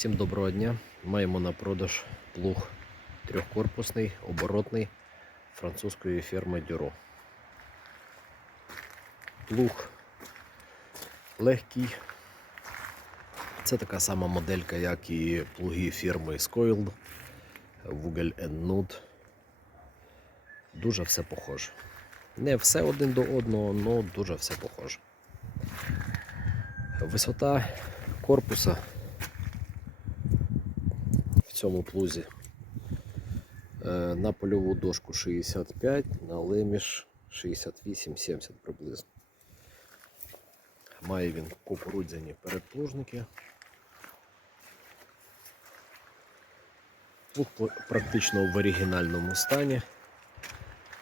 Всім доброго дня. Маємо на продаж плуг трьохкорпусний, оборотний французької фірми Дюро. Плуг легкий. Це така сама моделька, як і плуги фірми Skoiled, Vogel Nude. Дуже все похоже. Не все один до одного, але дуже все похоже. Висота корпуса цьому плузі е, на польову дошку 65, на леміш 68-70 приблизно. Має він кукурудзяні передплужники. Плуг практично в оригінальному стані.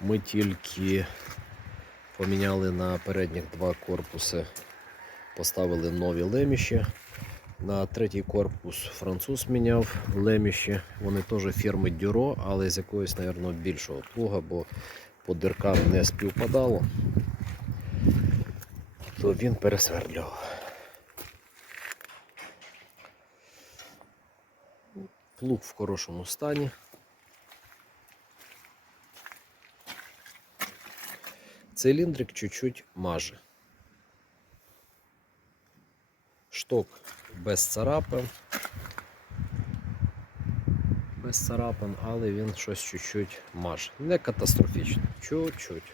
Ми тільки поміняли на передніх два корпуси, поставили нові леміші. На третій корпус француз міняв леміші. Вони теж фірми Дюро, але з якогось, мабуть, більшого плуга, бо по диркам не співпадало, то він пересвердлював. Плуг в хорошому стані. Циліндрик чуть-чуть маже. Шток без царапин. Без царапин, але він щось чуть-чуть маже. Не катастрофічно. Чуть-чуть.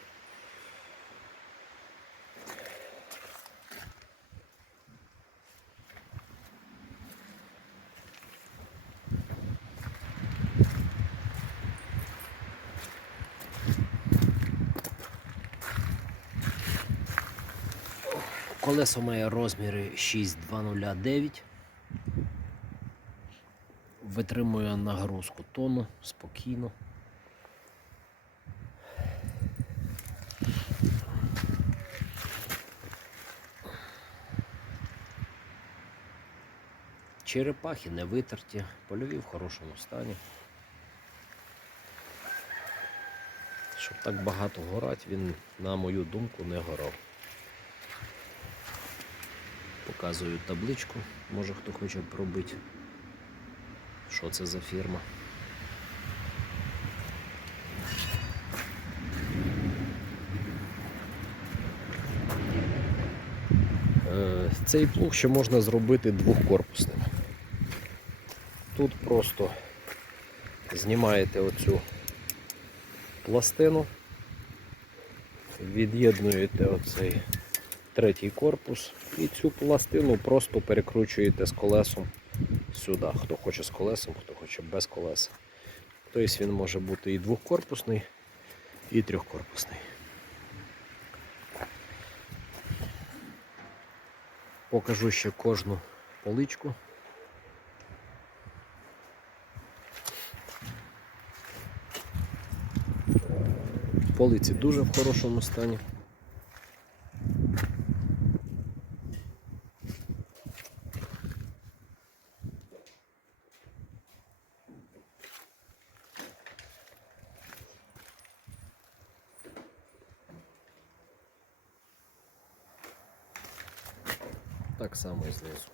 Колесо має розміри 6209. Витримує нагрузку тону спокійно. Черепахи не витерті, польові в хорошому стані. Щоб так багато горать, він, на мою думку, не горав. Показую табличку, може хто хоче пробити, що це за фірма. Е, Цей плуг ще можна зробити двохкорпусним. Тут просто знімаєте оцю пластину, від'єднуєте оцей третій корпус і цю пластину просто перекручуєте з колесом сюди. Хто хоче з колесом, хто хоче без колеса. Тобто він може бути і двохкорпусний, і трьохкорпусний. Покажу ще кожну поличку. Полиці дуже в хорошому стані. Так само і знизу.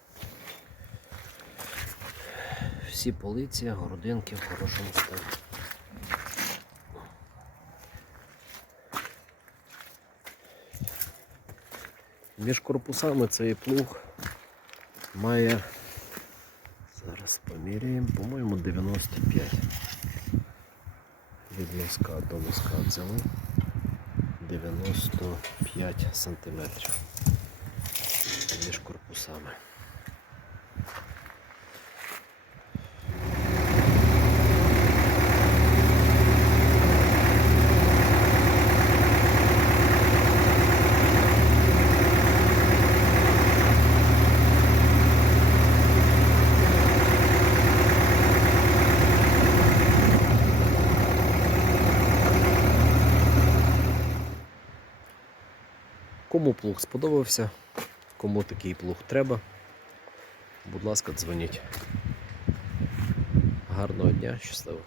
Всі полиці, городинки в хорошому стані. Між корпусами цей плуг має, зараз поміряємо, по-моєму, 95. Від носка до носка взяли 95 сантиметрів між корпусами. Кому плуг сподобався, кому такий плуг треба, будь ласка, дзвоніть. Гарного дня, щасливо.